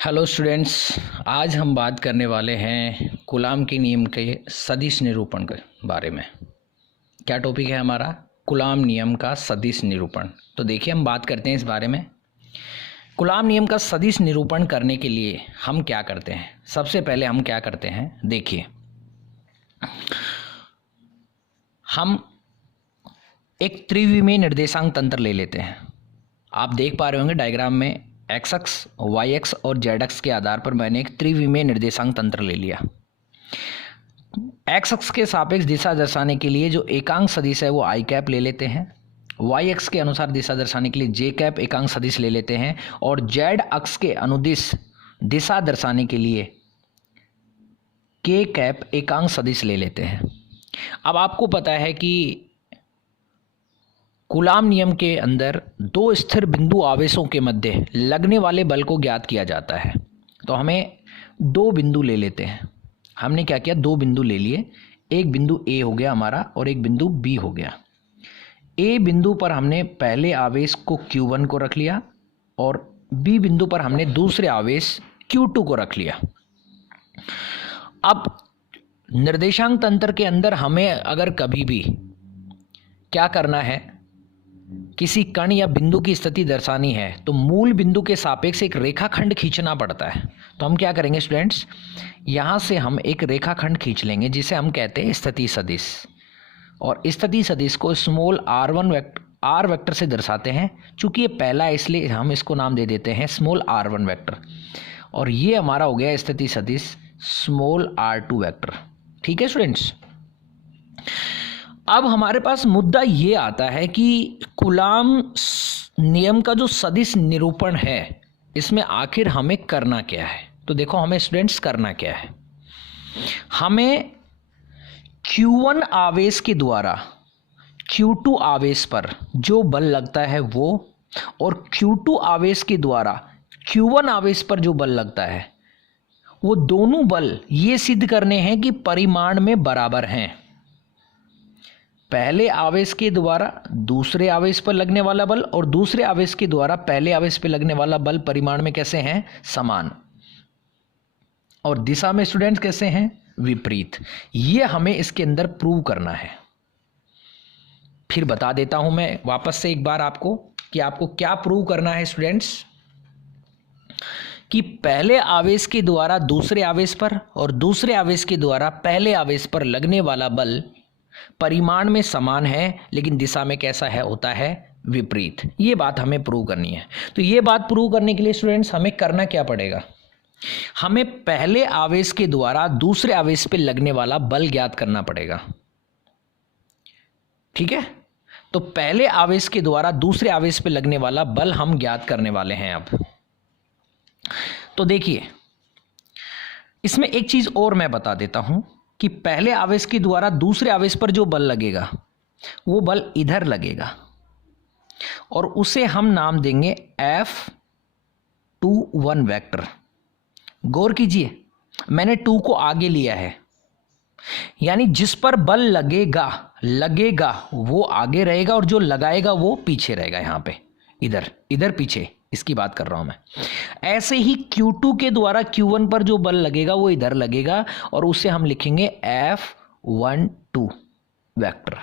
Hello students. आज हम बात करने वाले हैं कूलाम के नियम के सदिश निरूपण के बारे में। क्या टॉपिक है हमारा? कूलाम नियम का सदिश निरूपण। तो देखिए, हम बात करते हैं इस बारे में। कूलाम नियम का सदिश निरूपण करने के लिए हम क्या करते हैं? सबसे पहले हम क्या करते हैं, देखिए, हम एक त्रिविमीय निर्देशांक तंत्र ले लेते हैं। आप देख पा रहे होंगे डायग्राम में एक्स अक्ष, वाई अक्ष और जेड अक्ष के आधार पर मैंने एक त्रिविमीय निर्देशांक तंत्र ले लिया। एक्स अक्ष के सापेक्ष दिशा दर्शाने के लिए जो एकांक सदिश है वो आई कैप ले लेते हैं। वाई अक्ष के अनुसार दिशा दर्शाने के लिए जे कैप एकांक सदिश ले लेते हैं और जेड अक्ष के अनुदिश दिशा दर्शाने के लिए के कैप एकांक सदिश ले लेते हैं। अब आपको पता है कि कूलाम नियम के अंदर दो स्थिर बिंदु आवेशों के मध्य लगने वाले बल को ज्ञात किया जाता है। तो हमें दो बिंदु ले लेते हैं। हमने क्या किया, दो बिंदु ले लिए। एक बिंदु ए हो गया हमारा और एक बिंदु बी हो गया। ए बिंदु पर हमने पहले आवेश को Q1 को रख लिया और बी बिंदु पर हमने दूसरे आवेश Q2 को रख लिया। अब निर्देशांक तंत्र के अंदर हमें अगर कभी भी क्या करना है, किसी कण या बिंदु की स्थिति दर्शानी है तो मूल बिंदु के सापेक्ष एक रेखाखंड खींचना पड़ता है। तो हम क्या करेंगे स्टूडेंट्स, यहाँ से हम एक रेखाखंड खींच लेंगे जिसे हम कहते हैं स्थिति सदिश। और स्थिति सदिश को स्मॉल आर वेक्टर से दर्शाते हैं। चूंकि ये पहला है इसलिए हम इसको नाम दे देते हैं स्मॉल r1 वेक्टर। और ये हमारा हो गया स्थिति सदिश स्मॉल r2 वेक्टर। ठीक है स्टूडेंट्स। अब हमारे पास मुद्दा ये आता है कि कूलाम नियम का जो सदिश निरूपण है इसमें आखिर हमें करना क्या है। तो देखो, हमें स्टूडेंट्स करना क्या है, हमें Q1 आवेश के द्वारा Q2 आवेश पर जो बल लगता है वो, और Q2 आवेश के द्वारा Q1 आवेश पर जो बल लगता है वो दोनों बल ये सिद्ध करने हैं कि परिमाण में बराबर हैं। पहले आवेश के द्वारा दूसरे आवेश पर लगने वाला बल और दूसरे आवेश के द्वारा पहले आवेश पर लगने वाला बल परिमाण में कैसे हैं, समान। और दिशा में स्टूडेंट्स कैसे हैं, विपरीत। ये हमें इसके अंदर प्रूव करना है। फिर बता देता हूं मैं वापस से एक बार आपको कि आपको क्या प्रूव करना है स्टूडेंट्स, कि पहले आवेश के द्वारा दूसरे आवेश पर और दूसरे आवेश के द्वारा पहले आवेश पर लगने वाला बल परिमाण में समान है लेकिन दिशा में कैसा है, होता है विपरीत। ये बात हमें प्रूव करनी है। तो ये बात प्रूव करने के लिए स्टूडेंट्स हमें करना क्या पड़ेगा, हमें पहले आवेश के द्वारा दूसरे आवेश पे लगने वाला बल ज्ञात करना पड़ेगा। ठीक है, तो पहले आवेश के द्वारा दूसरे आवेश पे लगने वाला बल हम ज्ञात करने वाले हैं। अब तो देखिए, इसमें एक चीज और मैं बता देता हूं कि पहले आवेश के द्वारा दूसरे आवेश पर जो बल लगेगा वो बल इधर लगेगा और उसे हम नाम देंगे F21 वेक्टर। गौर कीजिए, मैंने 2 को आगे लिया है, यानी जिस पर बल लगेगा वो आगे रहेगा और जो लगाएगा वो पीछे रहेगा। यहां पे इधर पीछे, इसकी बात कर रहा हूं मैं। ऐसे ही Q2 के द्वारा Q1 पर जो बल लगेगा वो इधर लगेगा और उसे हम लिखेंगे F12 वेक्टर।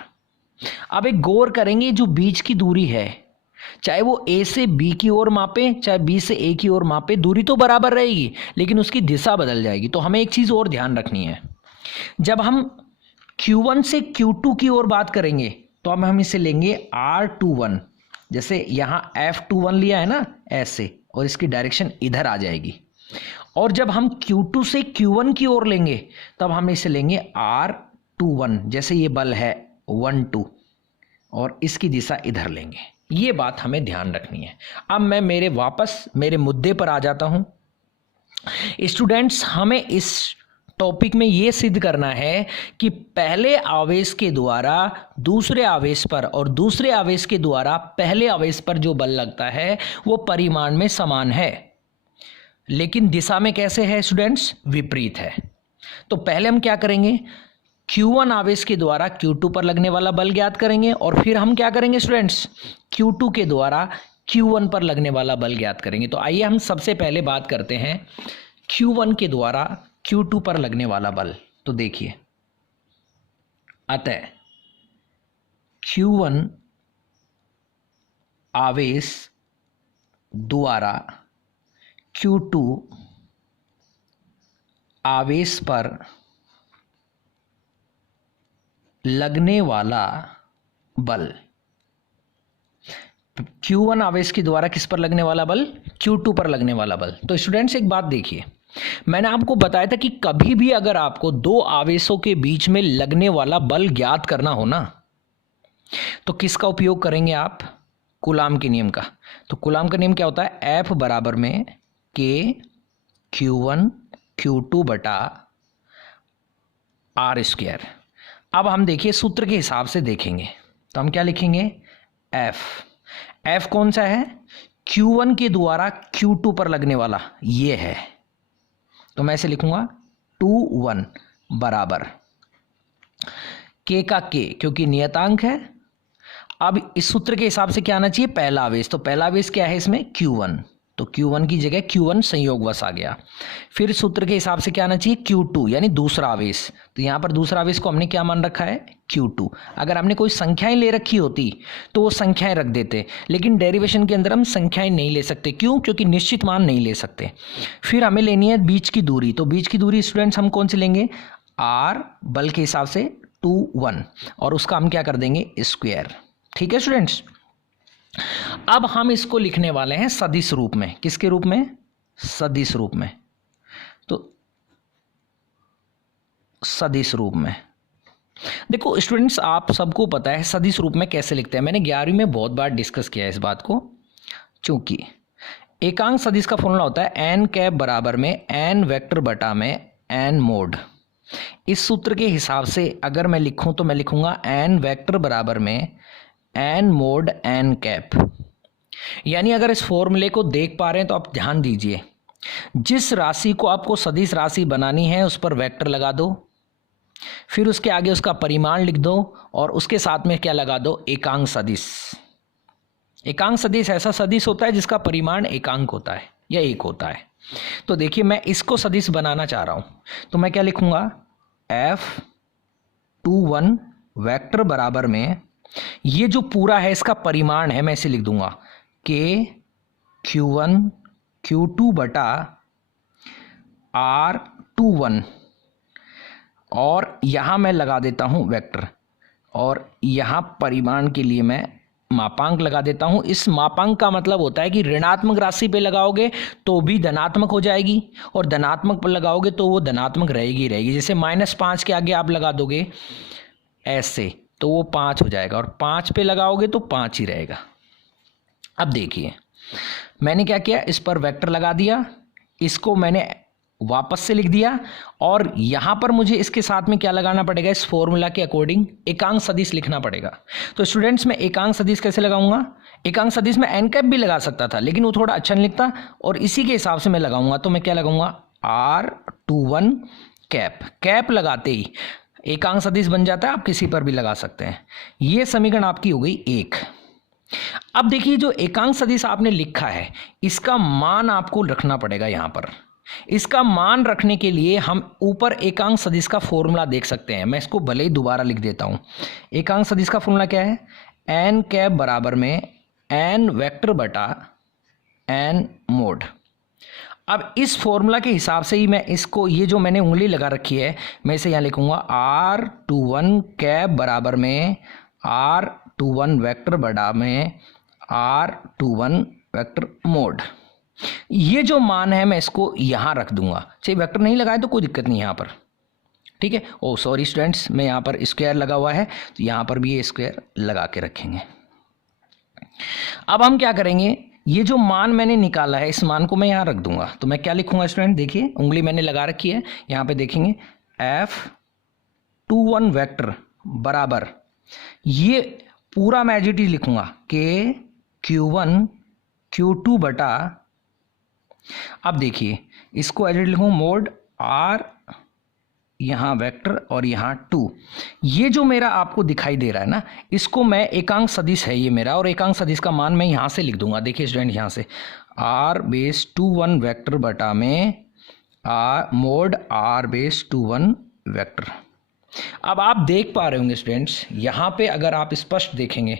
अब एक गौर करेंगे, जो बीच की दूरी है, चाहे वो A से B की ओर मापे चाहे B से A की ओर मापे, दूरी तो बराबर रहेगी लेकिन उसकी दिशा बदल जाएगी। तो हमें एक चीज और ध्यान रखनी है, जब हम Q1 से Q2 की ओर बात करेंगे तो हम इसे लेंगे R21। जैसे यहां F21 लिया है ना ऐसे, और इसकी डायरेक्शन इधर आ जाएगी। और जब हम Q2 से Q1 की ओर लेंगे तब हम इसे लेंगे R21। जैसे ये बल है 1 2 और इसकी दिशा इधर लेंगे। ये बात हमें ध्यान रखनी है। अब मैं मेरे मुद्दे पर आ जाता हूं। स्टूडेंट्स, हमें इस टॉपिक में यह सिद्ध करना है कि पहले आवेश के द्वारा दूसरे आवेश पर और दूसरे आवेश के द्वारा पहले आवेश पर जो बल लगता है वो परिमाण में समान है लेकिन दिशा में कैसे है स्टूडेंट्स, विपरीत है। तो पहले हम क्या करेंगे, Q1 आवेश के द्वारा Q2 पर लगने वाला बल ज्ञात करेंगे और फिर हम क्या करेंगे स्टूडेंट्स, Q2 के द्वारा Q1 पर लगने वाला बल ज्ञात करेंगे। तो आइए हम सबसे पहले बात करते हैं Q1 के द्वारा Q2 पर लगने वाला बल। तो देखिए, अतः Q1 आवेश द्वारा Q2 आवेश पर लगने वाला बल। Q1 आवेश के द्वारा किस पर लगने वाला बल? Q2 पर लगने वाला बल। तो स्टूडेंट्स एक बात देखिए, मैंने आपको बताया था कि कभी भी अगर आपको दो आवेशों के बीच में लगने वाला बल ज्ञात करना हो ना, तो किसका उपयोग करेंगे आप? कूलाम के नियम का। तो कूलाम का नियम क्या होता है? F बराबर में K Q1 Q2 बटा R स्क्वायर। अब हम देखिए सूत्र के हिसाब से देखेंगे, तो हम क्या लिखेंगे? F कौन सा है? Q1 के द्वारा Q2 पर लगने वाला ये है, तो मैं इसे लिखूंगा 2 1 बराबर K का K, क्योंकि नियतांक है। अब इस सूत्र के हिसाब से क्या आना चाहिए? पहला आवेश। तो पहला आवेश क्या है इसमें? Q1, तो Q1 की जगह Q1 संयोगवश आ गया। फिर सूत्र के हिसाब से क्या आना चाहिए? Q2 यानी दूसरा आवेश। तो यहाँ पर दूसरा आवेश को हमने क्या मान रखा है? Q2। अगर हमने कोई संख्याएं ले रखी होती तो वो संख्याएं रख देते, लेकिन डेरिवेशन के अंदर हम संख्याएं नहीं ले सकते। क्यों? क्योंकि निश्चित मान नहीं ले सकते। फिर हमें लेनी है बीच की दूरी। तो बीच की दूरी स्टूडेंट्स हम कौन सी लेंगे? R बल के हिसाब से 2 1, और उसका हम क्या कर देंगे? स्क्वायर। ठीक है स्टूडेंट्स, अब हम इसको लिखने वाले हैं सदिश रूप में। किसके रूप में? सदिश रूप में। तो सदिश रूप में देखो स्टूडेंट्स, आप सबको पता है सदिश रूप में कैसे लिखते हैं। मैंने 11वीं में बहुत बार डिस्कस किया है इस बात को। चूंकि एकांक सदिश का फॉर्मूला होता है n कैप बराबर में n वेक्टर बटा में n मोड। इस सूत्र के हिसाब से अगर मैं लिखूं तो मैं लिखूंगा n वेक्टर बराबर में n मोड n कैप। यानी अगर इस फॉर्मूले को देख पा रहे हैं तो आप ध्यान दीजिए, जिस राशि को आपको सदिश राशि बनानी है उस पर वेक्टर लगा दो, फिर उसके आगे उसका परिमाण लिख दो, और उसके साथ में क्या लगा दो? एकांक सदिश। एकांक सदिश ऐसा सदिश होता है जिसका परिमाण एकांक होता है या एक होता है। तो देखिए, मैं इसको सदिश बनाना चाह रहा हूं, तो मैं क्या लिखूंगा? F21 वेक्टर बराबर में ये जो पूरा है इसका परिमाण है, मैं इसे लिख दूंगा K Q1 Q2 बटा R21, और यहां मैं लगा देता हूं वेक्टर, और यहां परिमाण के लिए मैं मापांक लगा देता हूं। इस मापांक का मतलब होता है कि ऋणात्मक राशि पे लगाओगे तो भी धनात्मक हो जाएगी, और धनात्मक पर लगाओगे तो वो धनात्मक रहेगी रहेगी। जैसे -5 के आगे आप लगा दोगे ऐसे तो वो 5 हो जाएगा, और 5 पे लगाओगे तो 5 ही रहेगा। अब देखिए, मैंने क्या किया? इस पर वेक्टर लगा दिया, इसको मैंने वापस से लिख दिया, और यहां पर मुझे इसके साथ में क्या लगाना पड़ेगा? इस फॉर्मूला के अकॉर्डिंग एकांक सदिश लिखना पड़ेगा। तो स्टूडेंट्स, मैं एकांक सदिश कैसे लगाऊंगा? एकांक सदिश में n कैप भी लगा सकता था, लेकिन वो थोड़ा अच्छा नहीं लिखता, और इसी के हिसाब से मैं लगाऊंगा। तो मैं क्या लगाऊंगा? R21 cap. कैप लगाते ही एकांक सदिश बन जाता है, आप किसी पर भी लगा सकते हैं। ये समीकरण आपकी हो गई 1। अब देखिए, जो एकांक सदिश आपने लिखा है इसका मान आपको रखना पड़ेगा यहां पर। इसका मान रखने के लिए हम ऊपर एकांक सदिश का फॉर्मूला देख सकते हैं। मैं इसको भले ही दोबारा लिख देता हूं। एकांक सदिश का फॉर्मूला क्या है? n कैप बराबर में n वेक्टर बटा n मोड। अब इस फॉर्मूला के हिसाब से ही मैं इसको, ये जो मैंने उंगली लगा रखी है, मैं इसे यहाँ लिखूंगा R21 कैप बराबर में R21 वेक्टर बटा में R21 वेक्टर मोड। ये जो मान है मैं इसको यहाँ रख दूंगा, चाहे वेक्टर नहीं लगाए तो कोई दिक्कत नहीं यहाँ पर। ठीक है। ओ सॉरी स्टूडेंट्स, मैं यहाँ पर स्क्वायर लगा हुआ है, तो यहाँ पर भी ये स्क्वायर लगा के रखेंगे। अब हम क्या करेंगे? ये जो मान मैंने निकाला है इस मान को मैं यहाँ रख दूंगा। तो मैं क्या लिखूंगा स्टूडेंट? देखिए, उंगली मैंने लगा रखी है, यहाँ पे देखेंगे F21 वेक्टर बराबर, ये पूरा मैं एज इट इज लिखूंगा K Q1 Q2 बटा, अब देखिए इसको एज इट लिखूँ मोड यहाँ वेक्टर और यहाँ 2। ये जो मेरा आपको दिखाई दे रहा है ना, इसको मैं एकांक सदिश है ये मेरा, और एकांक सदिश का मान मैं यहाँ से लिख दूंगा। देखिए स्टूडेंट, यहाँ से r/2 वेक्टर बटा में मोड r/2 वेक्टर। अब आप देख पा रहे होंगे स्टूडेंट्स, यहाँ पे अगर आप स्पष्ट देखेंगे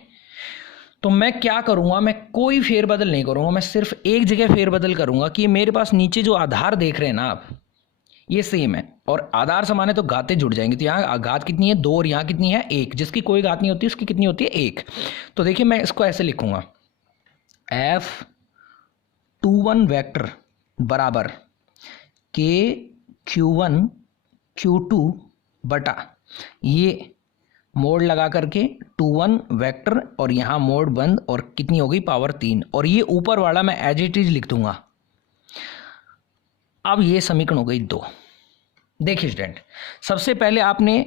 तो मैं क्या करूँगा, मैं कोई फेरबदल नहीं करूँगा, मैं सिर्फ एक जगह फेरबदल करूँगा कि मेरे पास नीचे जो आधार देख रहे हैं ना आप, ये सेम है, और आधार समान है तो घातें जुड़ जाएंगी। तो यहाँ घात कितनी है 2 और यहाँ कितनी है 1, जिसकी कोई घात नहीं होती उसकी कितनी होती है 1। तो देखिए मैं इसको ऐसे लिखूँगा, F21 वेक्टर बराबर KQ1 Q2 बटा ये मोड लगा करके 21 वेक्टर और यहाँ मोड बंद, और कितनी हो गई पावर 3, और ये ऊपर वाला मैं एज इट इज लिख दूंगा। अब ये समीकरण हो गई 2। देखिए स्टूडेंट, सबसे पहले आपने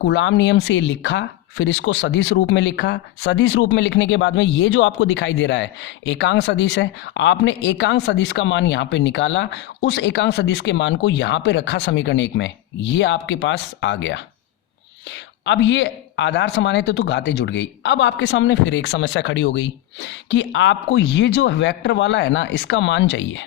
कूलाम नियम से लिखा, फिर इसको सदिश रूप में लिखा। सदिश रूप में लिखने के बाद में ये जो आपको दिखाई दे रहा है एकांक सदिश है, आपने एकांक सदिश का मान यहाँ पे निकाला, उस एकांक सदिश के मान को यहाँ पे रखा समीकरण 1 में, ये आपके पास आ गया। अब ये आधार समान है तो घातें जुड़ गई। अब आपके सामने फिर एक समस्या खड़ी हो गई कि आपको ये जो वेक्टर वाला है ना, इसका मान चाहिए,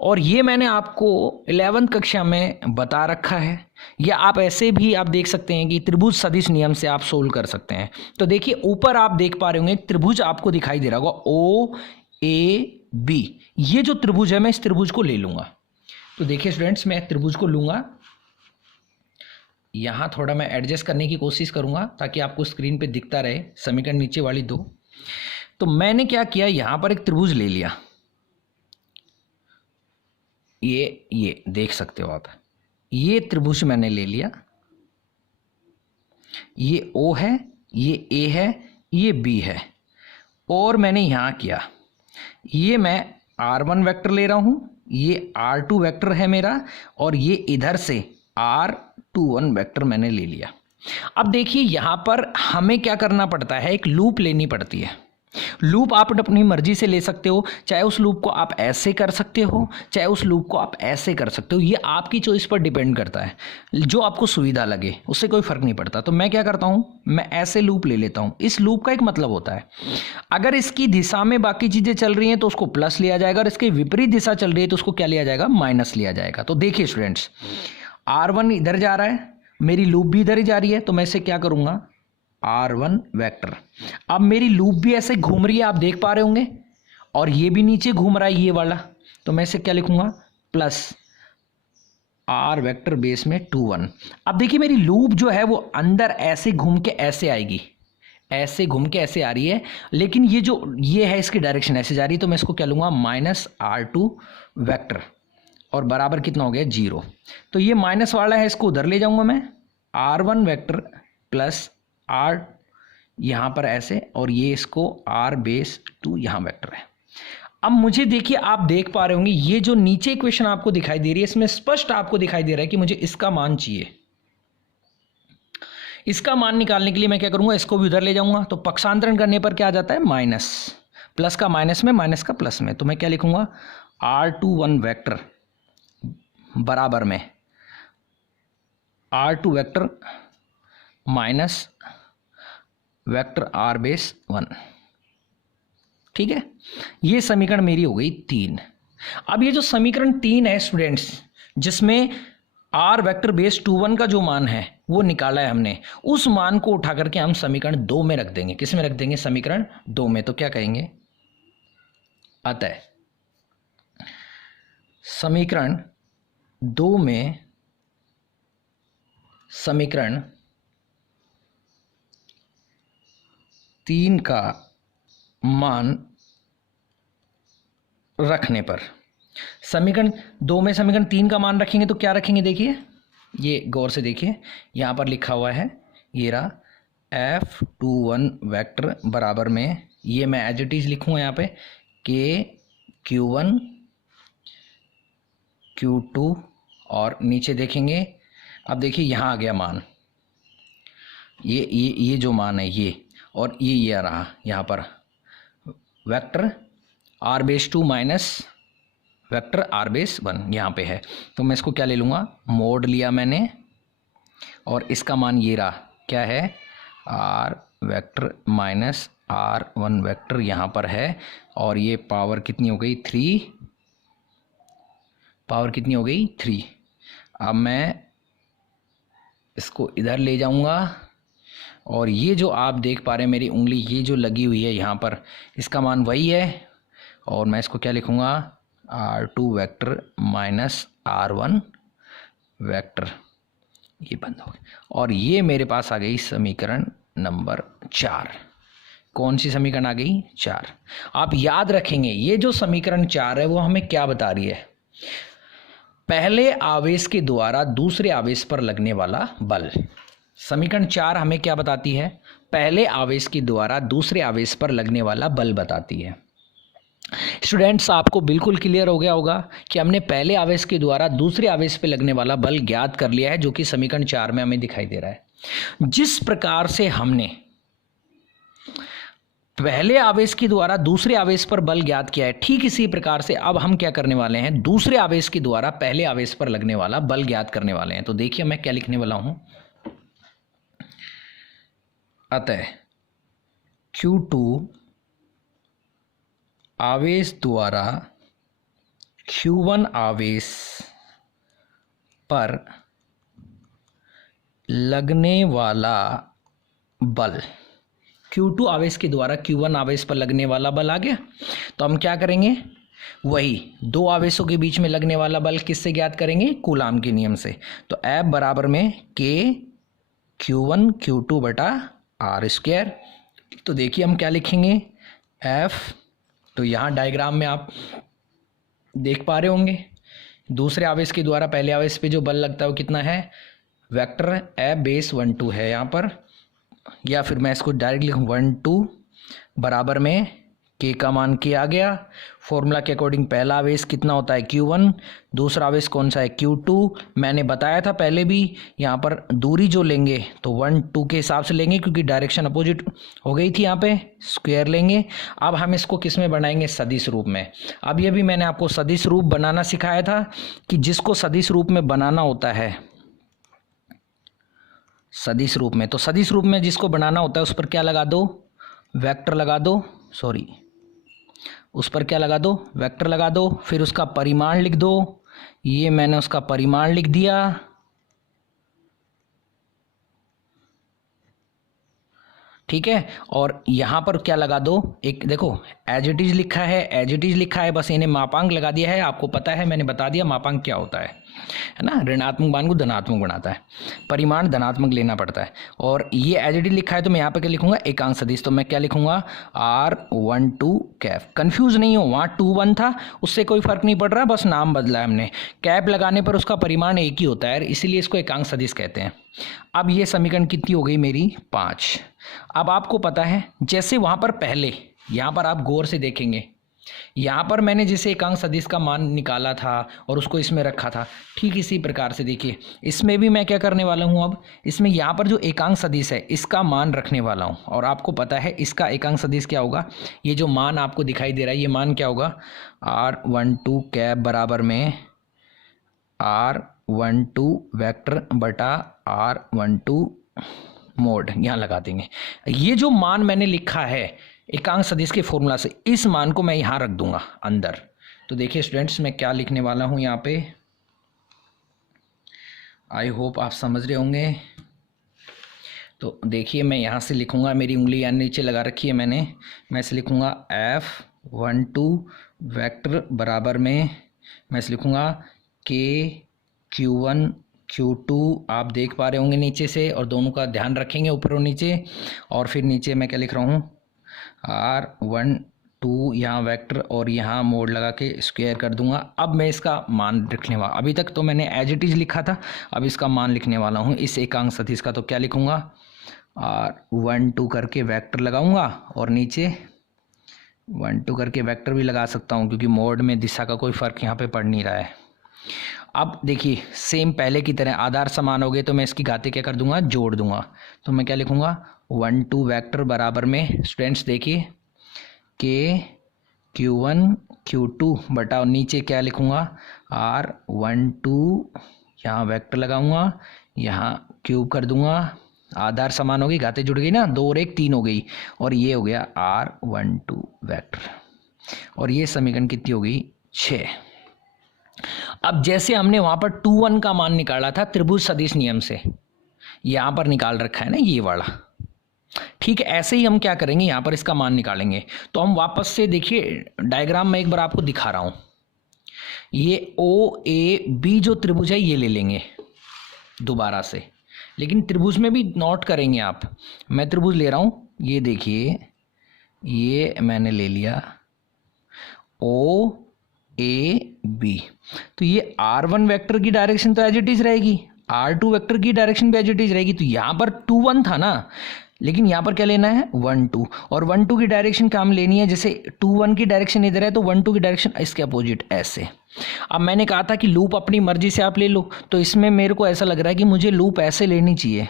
और ये मैंने आपको 11वीं कक्षा में बता रखा है, या आप ऐसे भी आप देख सकते हैं कि त्रिभुज सदिश नियम से आप सोल्व कर सकते हैं। तो देखिए ऊपर आप देख पा रहे होंगे त्रिभुज आपको दिखाई दे रहा होगा OAB। ये जो त्रिभुज है मैं इस त्रिभुज को ले लूंगा। तो देखिए स्टूडेंट्स, मैं त्रिभुज को लूंगा, यहाँ थोड़ा मैं एडजस्ट करने की कोशिश करूंगा ताकि आपको स्क्रीन पे दिखता रहे समीकरण नीचे वाली 2। तो मैंने क्या किया, यहाँ पर एक त्रिभुज ले लिया, ये देख सकते हो आप, ये त्रिभुज मैंने ले लिया, ये O है, ये A है, ये B है, और मैंने यहाँ किया, ये मैं R1 वेक्टर ले रहा हूँ, ये R2 वेक्टर है मेरा, और ये इधर से R21 वेक्टर मैंने ले लिया। अब देखिए यहाँ पर हमें क्या करना पड़ता है, एक लूप लेनी पड़ती है। लूप आप अपनी मर्जी से ले सकते हो, चाहे उस लूप को आप ऐसे कर सकते हो, चाहे उस लूप को आप ऐसे कर सकते हो, ये आपकी चॉइस पर डिपेंड करता है, जो आपको सुविधा लगे उससे कोई फर्क नहीं पड़ता। तो मैं क्या करता हूँ, मैं ऐसे लूप ले लेता हूँ। इस लूप का एक मतलब होता है, अगर इसकी दिशा में बाकी चीजें चल रही हैं तो उसको प्लस लिया जाएगा, और इसकी विपरीत दिशा चल रही है तो उसको क्या लिया जाएगा, माइनस लिया जाएगा। तो देखिए स्टूडेंट्स, R1 इधर जा रहा है, मेरी लूप भी इधर ही जा रही है, तो मैं इसे क्या करूंगा, R1 वेक्टर। अब मेरी लूप भी ऐसे घूम रही है, आप देख पा रहे होंगे, और ये भी नीचे घूम रहा है ये वाला, तो मैं इसे क्या लिखूंगा, प्लस R वेक्टर बेस में 21। अब देखिए मेरी लूप जो है वो अंदर ऐसे घूम के ऐसे आएगी, ऐसे घूम के ऐसे आ रही है, लेकिन ये जो ये है इसकी डायरेक्शन ऐसे जा रही है, तो मैं इसको क्या लूंगा, -R2 वेक्टर, और बराबर कितना हो गया 0। तो ये माइनस वाला है, इसको उधर ले जाऊंगा मैं, R1 वेक्टर प्लस R यहाँ पर ऐसे, और ये इसको R/2 यहाँ वेक्टर है। अब मुझे देखिए, आप देख पा रहे होंगे ये जो नीचे इक्वेशन आपको दिखाई दे रही है, इसमें स्पष्ट आपको दिखाई दे रहा है कि मुझे इसका मान चाहिए। इसका मान निकालने के लिए मैं क्या करूंगा, इसको भी उधर ले जाऊंगा, तो पक्षांतरण करने पर क्या आ जाता है, माइनस, प्लस का माइनस में, माइनस का प्लस में। तो मैं क्या लिखूंगा, R21 वेक्टर बराबर में R2 vector minus vector R/1। ठीक है, ये समीकरण मेरी हो गई 3। अब ये जो समीकरण 3 है स्टूडेंट्स, जिसमें R वेक्टर बेस 21 का जो मान है वो निकाला है हमने, उस मान को उठा करके हम समीकरण 2 में रख देंगे। किस में रख देंगे, समीकरण 2 में। तो क्या कहेंगे, अतः समीकरण 2 में समीकरण 3 का मान रखने पर, समीकरण 2 में समीकरण 3 का मान रखेंगे तो क्या रखेंगे, देखिए ये गौर से देखिए, यहाँ पर लिखा हुआ है, ये रहा F21 वेक्टर बराबर में, ये मैं एज इट इज लिखूँगा यहाँ पे, KQ1 Q2, और नीचे देखेंगे, अब देखिए यहाँ आ गया मान, ये जो मान है ये, और ये आ रहा यहाँ पर vector R/2 minus vector R/1 यहाँ पे है। तो मैं इसको क्या ले लूँगा, मोड लिया मैंने और इसका मान ये रहा, क्या है, are vector minus R1 vector यहाँ पर है, और ये पावर कितनी हो गई, 3, पावर कितनी हो गई, 3। अब मैं इसको इधर ले जाऊंगा, और ये जो आप देख पा रहे हैं मेरी उंगली ये जो लगी हुई है यहाँ पर, इसका मान वही है, और मैं इसको क्या लिखूँगा, R2 vector minus R1 vector, ये बंद हो गया। और ये मेरे पास आ गई समीकरण नंबर 4। कौन सी समीकरण आ गई, 4। आप याद रखेंगे ये जो समीकरण 4 है वो हमें क्या बता रही है, पहले आवेश के द्वारा दूसरे आवेश पर लगने वाला बल। समीकरण 4 हमें क्या बताती है, पहले आवेश के द्वारा दूसरे आवेश पर लगने वाला बल बताती है। स्टूडेंट्स, आपको बिल्कुल क्लियर हो गया होगा कि हमने पहले आवेश के द्वारा दूसरे आवेश पर लगने वाला बल ज्ञात कर लिया है, जो कि समीकरण 4 में हमें दिखाई दे रहा है। जिस प्रकार से हमने पहले आवेश के द्वारा दूसरे आवेश पर बल ज्ञात किया है, ठीक इसी प्रकार से अब हम क्या करने वाले हैं, दूसरे आवेश के द्वारा पहले आवेश पर लगने वाला बल ज्ञात करने वाले हैं। तो देखिए मैं क्या लिखने वाला हूं, अतः Q2 आवेश द्वारा Q1 आवेश पर लगने वाला बल, Q2 आवेश के द्वारा Q1 आवेश पर लगने वाला बल आ गया। तो हम क्या करेंगे, वही दो आवेशों के बीच में लगने वाला बल किससे ज्ञात करेंगे, कूलाम के नियम से। तो F बराबर में K Q1 Q2 बटा R स्क्वायर। तो देखिए हम क्या लिखेंगे, F, तो यहाँ डायग्राम में आप देख पा रहे होंगे, दूसरे आवेश के द्वारा पहले आवेश पे जो बल लगता है वो कितना है, वेक्टर F बेस 1 2 है यहाँ पर, या फिर मैं इसको डायरेक्ट लिखूँ 1 2 बराबर में K का मान K आ गया। फॉर्मूला के अकॉर्डिंग पहला आवेश कितना होता है, Q1, दूसरा आवेश कौन सा है, Q2। मैंने बताया था पहले भी, यहाँ पर दूरी जो लेंगे तो 1 2 के हिसाब से लेंगे, क्योंकि डायरेक्शन अपोजिट हो गई थी, यहाँ पे स्क्वायर लेंगे। अब हम इसको किस में बनाएंगे, सदिश रूप में। अब ये भी मैंने आपको सदिश रूप बनाना सिखाया था, कि जिसको सदिश रूप में बनाना होता है, सदिश रूप में, तो सदिश रूप में जिसको बनाना होता है उस पर क्या लगा दो, वेक्टर लगा दो, सॉरी उस पर क्या लगा दो, वेक्टर लगा दो, फिर उसका परिमाण लिख दो। ये मैंने उसका परिमाण लिख दिया, ठीक है। और यहाँ पर क्या लगा दो, एक देखो एज इट इज लिखा है, एज इट इज लिखा है, बस इन्हें मापांक लगा दिया है। आपको पता है, मैंने बता दिया मापांक क्या होता है ना, ऋणात्मक मान को धनात्मक बनाता है, परिमाण धनात्मक लेना पड़ता है। और ये एज इट इज लिखा है, तो मैं यहाँ पे क्या लिखूंगा, एकांक सदिश। तो मैं क्या लिखूंगा, R1 2 कैप। कंफ्यूज नहीं हो, वहाँ 2 1 था, उससे कोई फर्क नहीं पड़ रहा, बस नाम बदला है हमने। कैप लगाने पर उसका परिमाण एक ही होता है, इसीलिए इसको एकांक सदिश कहते हैं। अब ये समीकरण कितनी हो गई मेरी, 5। अब आपको पता है, जैसे वहाँ पर पहले, यहाँ पर आप गौर से देखेंगे, यहाँ पर मैंने जैसे एकांक सदिश का मान निकाला था और उसको इसमें रखा था, ठीक इसी प्रकार से देखिए इसमें भी मैं क्या करने वाला हूँ, अब इसमें यहाँ पर जो एकांक सदिश है इसका मान रखने वाला हूँ। और आपको पता है इसका एकांक सदिश क्या होगा, ये जो मान आपको दिखाई दे रहा है, ये मान क्या होगा, R1 2 कैप बराबर में R1 2 वेक्टर बटा R1 2 मोड, यहाँ लगा देंगे। ये जो मान मैंने लिखा है एकांक सदिश के फॉर्मूला से, इस मान को मैं यहाँ रख दूंगा अंदर। तो देखिए स्टूडेंट्स, मैं क्या लिखने वाला हूँ यहाँ पे, आई होप आप समझ रहे होंगे। तो देखिए मैं यहाँ से लिखूंगा, मेरी उंगली यहाँ नीचे लगा रखी है मैंने, मैं इसे लिखूंगा F1 2 वेक्टर बराबर में, मैं इसे लिखूंगा K Q1 Q2, आप देख पा रहे होंगे नीचे से, और दोनों का ध्यान रखेंगे ऊपर और नीचे। और फिर नीचे मैं क्या लिख रहा हूँ, R1 2 यहाँ वेक्टर और यहाँ मोड लगा के स्क्वायर कर दूंगा। अब मैं इसका मान लिखने वाला, अभी तक तो मैंने एज इट इज लिखा था, अब इसका मान लिखने वाला हूँ इस एकांक सदिश का। तो क्या लिखूंगा, R1 2 करके वेक्टर लगाऊंगा, और नीचे 1 2 करके वेक्टर भी लगा सकता हूँ, क्योंकि मोड में दिशा का कोई फर्क यहाँ पे पड़ नहीं रहा है। अब देखिए सेम पहले की तरह आधार समान हो गए, तो मैं इसकी घातें क्या कर दूंगा, जोड़ दूंगा। तो मैं क्या लिखूंगा, 1 2 वेक्टर बराबर में, स्टूडेंट्स देखिए K Q1 Q2 बटा, नीचे क्या लिखूंगा, R1 2 यहाँ वेक्टर लगाऊंगा, यहाँ क्यूब कर दूंगा, आधार समान होगी, घातें जुड़ गई ना, 2 और 1 3 हो गई, और ये हो गया R12 वेक्टर। और ये समीकरण कितनी हो गई? 6। अब जैसे हमने वहां पर 2 1 का मान निकाला था त्रिभुज सदिश नियम से, यहां पर निकाल रखा है ना ये वाला, ठीक है। ऐसे ही हम क्या करेंगे, यहां पर इसका मान निकालेंगे। तो हम वापस से देखिए डायग्राम में एक बार आपको दिखा रहा हूं, ये OAB जो त्रिभुज है ये ले लेंगे दोबारा से, लेकिन त्रिभुज में भी नोट करेंगे आप। मैं त्रिभुज ले रहा हूं, ये देखिए, ये मैंने ले लिया OAB। तो ये R1 वेक्टर की डायरेक्शन तो एज इट इज रहेगी, R2 वेक्टर की डायरेक्शन भी एज इट इज रहेगी। तो यहाँ पर 2 1 था ना, लेकिन यहाँ पर क्या लेना है? 1 2। और 1 2 की डायरेक्शन क्या हम लेनी है? जैसे 2 1 की डायरेक्शन इधर है तो 1 2 की डायरेक्शन इसके अपोजिट ऐसे। अब मैंने कहा था कि लूप अपनी मर्जी से आप ले लो, तो इसमें मेरे को ऐसा लग रहा है कि मुझे लूप ऐसे लेनी चाहिए।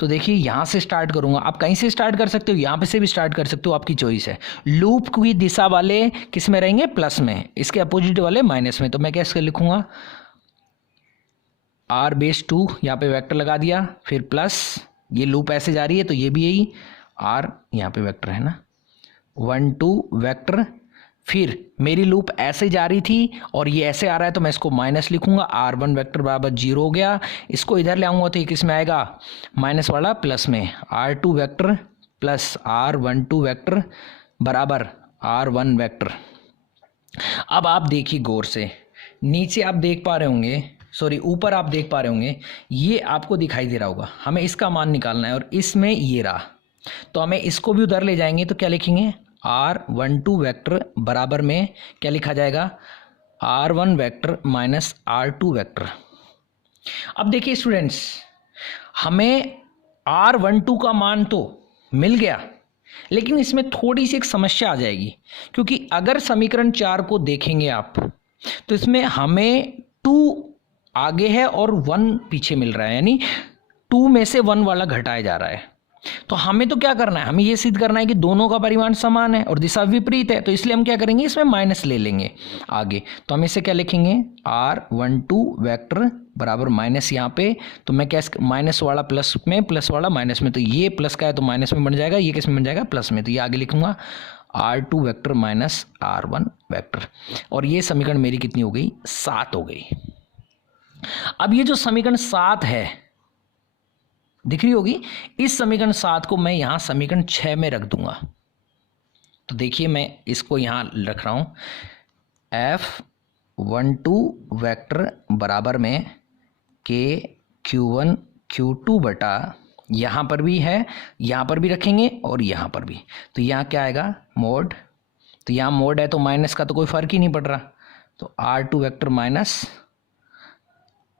तो देखिए यहाँ से स्टार्ट करूंगा, आप कहीं से स्टार्ट कर सकते हो, यहाँ पे से भी स्टार्ट कर सकते हो, आपकी चॉइस है। लूप की दिशा वाले किस में रहेंगे? प्लस में, इसके अपोजिट वाले माइनस में। तो मैं कैसे लिखूंगा? R2 यहाँ पे वेक्टर लगा दिया, फिर प्लस, ये लूप ऐसे जा रही है तो ये भी यही R यहाँ पे वेक्टर है ना, 1 2 वेक्टर। फिर मेरी लूप ऐसे जा रही थी और ये ऐसे आ रहा है तो मैं इसको माइनस लिखूंगा, R1 वेक्टर बराबर 0 हो गया। इसको इधर ले आऊंगा तो ये किस में आएगा? माइनस वाला प्लस में, R2 vector plus R12 vector बराबर R1 वेक्टर। अब आप देखिए गौर से, नीचे आप देख पा रहे होंगे, सॉरी ऊपर आप देख पा रहे होंगे, ये आपको दिखाई दे रहा होगा। हमें इसका मान निकालना है और इसमें ये रहा, तो हमें इसको भी उधर ले जाएंगे तो क्या लिखेंगे? R12 वेक्टर बराबर में क्या लिखा जाएगा? R1 vector minus R2 vector. अब देखिए स्टूडेंट्स, हमें R12 का मान तो मिल गया, लेकिन इसमें थोड़ी सी एक समस्या आ जाएगी, क्योंकि अगर समीकरण 4 को देखेंगे आप तो इसमें हमें 2 आगे है और 1 पीछे मिल रहा है, यानी 2 में से 1 वाला घटाया जा रहा है। तो हमें तो क्या करना है? हमें ये सिद्ध करना है कि दोनों का परिमाण समान है और दिशा विपरीत है। तो इसलिए हम क्या करेंगे? इसमें माइनस ले लेंगे आगे। तो हम इसे क्या लिखेंगे? R12 वेक्टर बराबर माइनस यहाँ पे, तो मैं क्या माइनस वाला प्लस में, प्लस वाला माइनस में, तो ये प्लस का है तो माइनस में बन जाएगा, ये किस में बन जाएगा? प्लस में। तो ये आगे लिखूंगा R2 vector minus R1 vector. और ये समीकरण मेरी कितनी हो गई? 7 हो गई। अब ये जो समीकरण 7 है, दिख रही होगी, इस समीकरण 7 को मैं यहां समीकरण 6 में रख दूंगा। तो देखिए मैं इसको यहां रख रहा हूं, F12 वेक्टर बराबर में KQ1 Q2 बटा, यहां पर भी है, यहां पर भी रखेंगे और यहां पर भी। तो यहां क्या आएगा? मोड। तो यहां मोड है तो माइनस का तो कोई फर्क ही नहीं पड़ रहा, तो R2 vector minus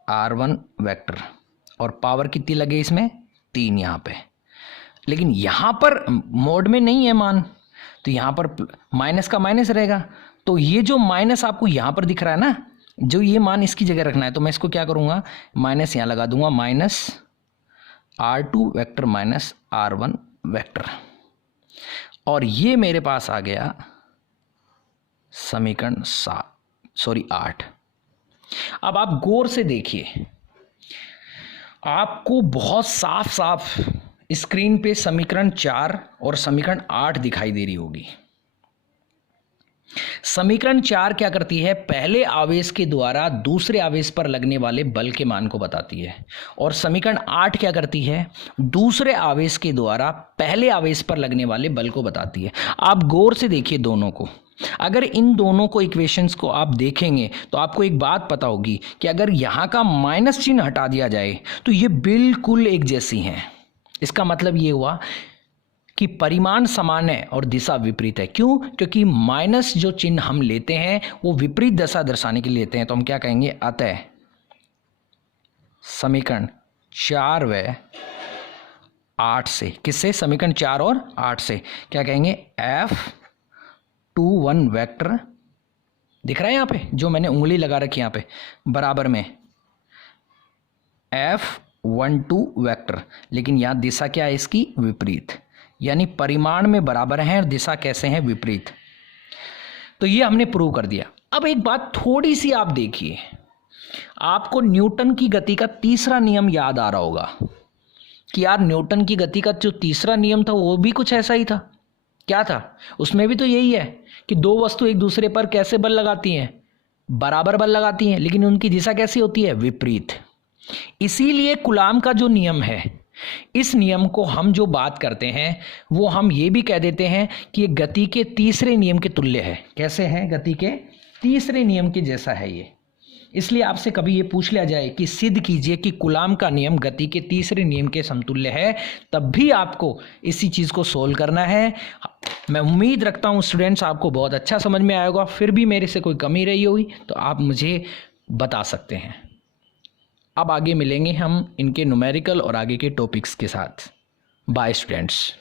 R1 vector. और पावर कितनी लगे इसमें? 3 यहाँ पे, लेकिन यहाँ पर मोड में नहीं है मान, तो यहाँ पर माइनस का माइनस रहेगा। तो ये जो माइनस आपको यहाँ पर दिख रहा है ना, जो ये मान इसकी जगह रखना है, तो मैं इसको क्या करूँगा? माइनस यहाँ लगा दूंगा, minus R2 vector minus R1 vector. और ये मेरे पास आ गया समीकरण 8। अब आप गौर से देखिए, आपको बहुत साफ साफ स्क्रीन पे समीकरण 4 और समीकरण 8 दिखाई दे रही होगी। समीकरण 4 क्या करती है? पहले आवेश के द्वारा दूसरे आवेश पर लगने वाले बल के मान को बताती है। और समीकरण 8 क्या करती है? दूसरे आवेश के द्वारा पहले आवेश पर लगने वाले बल को बताती है। आप गौर से देखिए दोनों को, अगर इन दोनों को इक्वेशंस को आप देखेंगे तो आपको एक बात पता होगी कि अगर यहाँ का माइनस चिन्ह हटा दिया जाए तो ये बिल्कुल एक जैसी हैं। इसका मतलब ये हुआ कि परिमाण समान है और दिशा विपरीत है। क्यों? क्योंकि माइनस जो चिन्ह हम लेते हैं वो विपरीत दिशा दर्शाने के लिए लेते हैं। तो हम क्या कहेंगे? अतः समीकरण 4 व 8 से, किससे? समीकरण 4 और 8 से क्या कहेंगे? F21 वेक्टर दिख रहा है यहाँ पे, जो मैंने उंगली लगा रखी यहाँ पे, बराबर में F12 वेक्टर, लेकिन यहाँ दिशा क्या है इसकी? विपरीत, यानी परिमाण में बराबर हैं और दिशा कैसे हैं? विपरीत। तो ये हमने प्रूव कर दिया। अब एक बात थोड़ी सी आप देखिए, आपको न्यूटन की गति का तीसरा नियम याद आ रहा होगा कि यार न्यूटन की गति का जो तीसरा नियम था वो भी कुछ ऐसा ही था। क्या था? उसमें भी तो यही है कि दो वस्तु एक दूसरे पर कैसे बल लगाती हैं, बराबर बल लगाती हैं, लेकिन उनकी दिशा कैसी होती है? विपरीत। इसीलिए कूलाम का जो नियम है, इस नियम को हम जो बात करते हैं वो हम ये भी कह देते हैं कि ये गति के तीसरे नियम के तुल्य है। कैसे है? गति के तीसरे नियम के जैसा है ये। इसलिए आपसे कभी ये पूछ लिया जाए कि सिद्ध कीजिए कि कूलाम का नियम गति के तीसरे नियम के समतुल्य है, तब भी आपको इसी चीज़ को सोल्व करना है। मैं उम्मीद रखता हूँ स्टूडेंट्स आपको बहुत अच्छा समझ में आएगा। फिर भी मेरे से कोई कमी रही होगी तो आप मुझे बता सकते हैं। अब आगे मिलेंगे हम इनके न्यूमेरिकल और आगे के टॉपिक्स के साथ। Bye students.